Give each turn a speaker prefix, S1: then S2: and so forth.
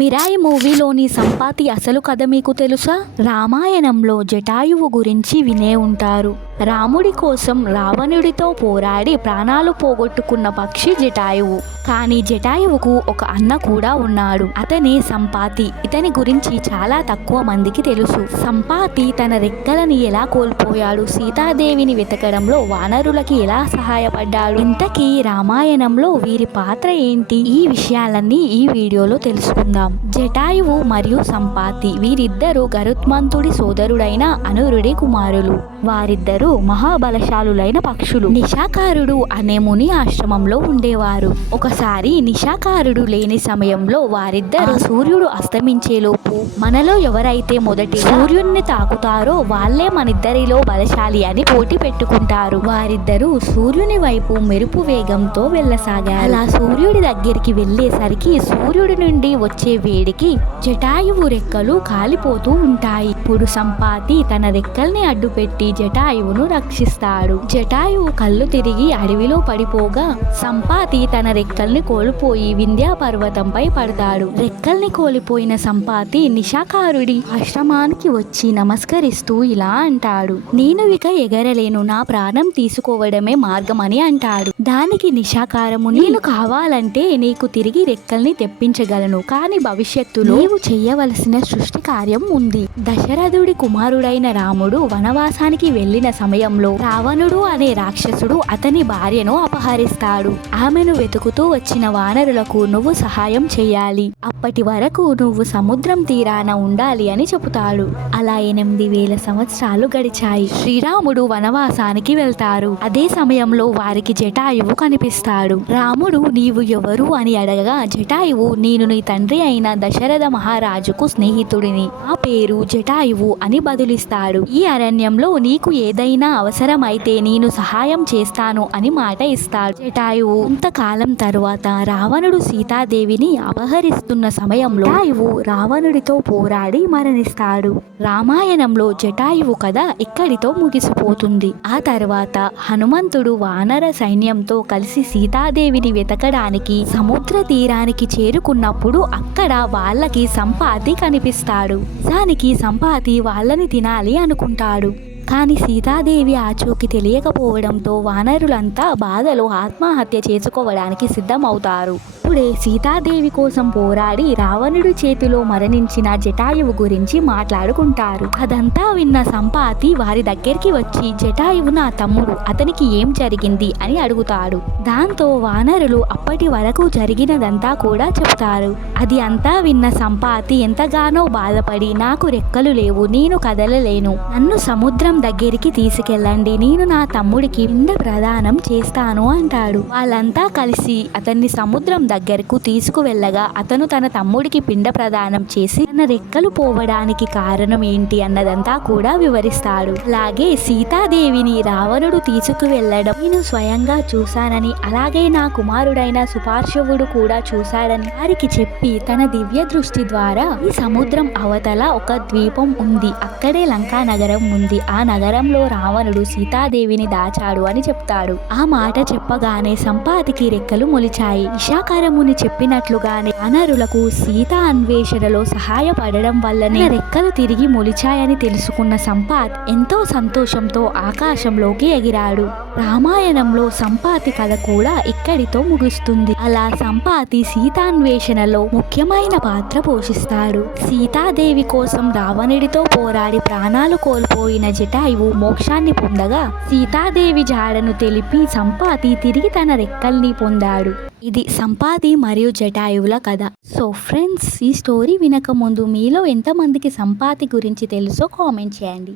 S1: మిరాయి మూవీలోని సంపాతి అసలు కథ మీకు తెలుసా? రామాయణంలో జటాయువు గురించి వినే ఉంటారు. రాముడి కోసం రావణుడితో పోరాడి ప్రాణాలు పోగొట్టుకున్న పక్షి జటాయువు. కానీ జటాయువుకు ఒక అన్న కూడా ఉన్నాడు. అతనే సంపాతి. ఇతని గురించి చాలా తక్కువ మందికి తెలుసు. సంపాతి తన రెక్కలని ఎలా కోల్పోయాడు? సీతాదేవిని వెతకడంలో వానరులకి ఎలా సహాయపడ్డాడు? ఇంతకీ రామాయణంలో వీరి పాత్ర ఏంటి? ఈ విషయాలన్నీ ఈ వీడియోలో తెలుసుకుందాం. జటాయువు మరియు సంపాతి వీరిద్దరూ గరుత్మంతుడి సోదరుడైన అనురుడి కుమారులు. వారిద్దరూ మహాబలశాలులైన పక్షులు. నిశాకారుడు అనే ముని ఆశ్రమంలో ఉండేవారు. ఒకసారి నిశాకారుడు లేని సమయంలో వారిద్దరు సూర్యుడు అస్తమించేలోపు మనలో ఎవరైతే మొదటి సూర్యుడిని తాకుతారో వాళ్ళే మనిద్దరిలో బలశాలి అని పోటీ పెట్టుకుంటారు. వారిద్దరూ సూర్యుని వైపు మెరుపు వేగంతో వెళ్ళసాగారు. అలా సూర్యుడి దగ్గరికి వెళ్ళేసరికి సూర్యుడి నుండి వచ్చే వేడికి జటాయువు రెక్కలు కాలిపోతూ ఉంటాయి. ఇప్పుడు సంపాతి తన రెక్కల్ని అడ్డుపెట్టి జటాయువును రక్షిస్తాడు. జటాయువు కళ్ళు తిరిగి అడవిలో పడిపోగా సంపాతి తన రెక్కల్ని కోల్పోయి వింధ్యా పర్వతంపై పడతాడు. రెక్కల్ని కోల్పోయిన సంపాతి నిశాకారుడి ఆశ్రమానికి వచ్చి నమస్కరిస్తూ ఇలా అంటాడు. నేను ఇక ఎగరలేను నా ప్రాణం తీసుకోవడమే మార్గమని అంటాడు. దానికి నిశాకారము నేను కావాలంటే నీకు తిరిగి రెక్కల్ని తెప్పించగలను కానీ భవిష్యత్తులో నీవు చేయవలసిన సృష్టి కార్యం ఉంది. దశరథుడి కుమారుడైన రాముడు వనవాసానికి వెళ్ళిన సమయంలో రావణుడు అనే రాక్షసుడు అతని భార్యను అపహరిస్తాడు. ఆమెను వెతుకుతూ వచ్చిన వానరులకు నువ్వు సహాయం చేయాలి. అప్పటి వరకు నువ్వు సముద్రం తీరాన ఉండాలి అని చెబుతాడు. అలా ఎనిమిది వేల సంవత్సరాలు గడిచాయి. శ్రీరాముడు వనవాసానికి వెళ్తారు. అదే సమయంలో వారికి జటాయువు కనిపిస్తాడు. రాముడు నీవు ఎవరు అని అడగగా జటాయువు నేను నీ తండ్రి అయిన దశరథ మహారాజుకు స్నేహితుడిని. ఆ పేరు జటాయువు అని బదులిస్తాడు. ఈ అరణ్యంలో నీకు ఏదైనా అవసరమైతే నేను సహాయం చేస్తాను అని మాట ఇస్తాడు. జటాయువు కొంతకాలం తరువాత రావణుడు సీతాదేవిని అపహరిస్తున్న సమయంలో జటాయువు రావణుడితో పోరాడి మరణిస్తాడు. రామాయణంలో జటాయువు కథ ఇక్కడితో ముగిసిపోతుంది. ఆ తర్వాత హనుమంతుడు వానర సైన్యంతో కలిసి సీతాదేవిని వెతకడానికి సముద్ర తీరానికి చేరుకున్నప్పుడు అక్కడ వాళ్ళకి సంపాతి కనిపిస్తాడు. దానికి సంపాతి వాళ్ళని తినాలి అనుకుంటాడు. కానీ సీతాదేవి ఆచూకి తెలియకపోవడంతో వానరులంతా బాధలో ఆత్మహత్య చేసుకోవడానికి సిద్ధమవుతారు. అప్పుడే సీతాదేవి కోసం పోరాడి రావణుడి చేతిలో మరణించిన జటాయువు గురించి మాట్లాడుకుంటారు. అదంతా విన్న సంపాతి వారి దగ్గరికి వచ్చి జటాయువు నా తమ్ముడు అతనికి ఏం జరిగింది? అని అడుగుతాడు. దాంతో వానరులు అప్పటి వరకు జరిగినదంతా కూడా చెప్తారు అది అంతా విన్న సంపాతి ఎంతగానో బాధపడి నాకు రెక్కలు లేవు నేను కదలలేను. నన్ను సముద్రం దగ్గరికి తీసుకెళ్ళండి నేను నా తమ్ముడికి పిండ ప్రదానం చేస్తాను అంటాడు. వాళ్ళంతా కలిసి అతన్ని సముద్రం దగ్గర దగ్గరకు తీసుకువెళ్ళగా అతను తన తమ్ముడికి పిండ ప్రదానం చేసి తన రెక్కలు పోవడానికి కారణం ఏంటి అన్నదంతా కూడా వివరిస్తాడు అలాగే సీతాదేవిని రావణుడు తీసుకువెళ్ళడం నేను స్వయంగా చూశానని అలాగే నా కుమారుడైన సుపార్శవుడు కూడా చూశాడని వారికి చెప్పి తన దివ్య దృష్టి ద్వారా ఈ సముద్రం అవతల ఒక ద్వీపం ఉంది. అక్కడే లంకా నగరం ఉంది. ఆ నగరంలో రావణుడు సీతాదేవిని దాచాడు అని చెప్తాడు. ఆ మాట చెప్పగానే సంపాతికి రెక్కలు మొలిచాయి. ఇషాకారముని చెప్పినట్లుగానే అనరులకు సీత అన్వేషణలో సహాయపడడం వల్లనే రెక్కలు తిరిగి మొలిచాయని తెలుసుకున్న సంపాత్ ఎంతో సంతోషంతో ఆకాశంలోకి ఎగిరాడు. రామాయణంలో సంపాతి కథ కూడా ఇక్కడితో ముగుస్తుంది. అలా సంపాతి సీతాన్వేషణలో ముఖ్యమైన పాత్ర పోషిస్తాడు. సీతాదేవి కోసం రావణుడితో పోరాడి ప్రాణాలు కోల్పోయిన జటాయువు మోక్షాన్ని పొందగా సీతాదేవి జాడను తెలిపి సంపాతి తిరిగి తన రెక్కల్ని పొందాడు. ఇది సంపాతి మరియు జటాయువుల కథ. సో ఫ్రెండ్స్ ఈ స్టోరీ వినక ముందు మీలో ఎంతమందికి సంపాతి గురించి తెలుసో కామెంట్ చేయండి.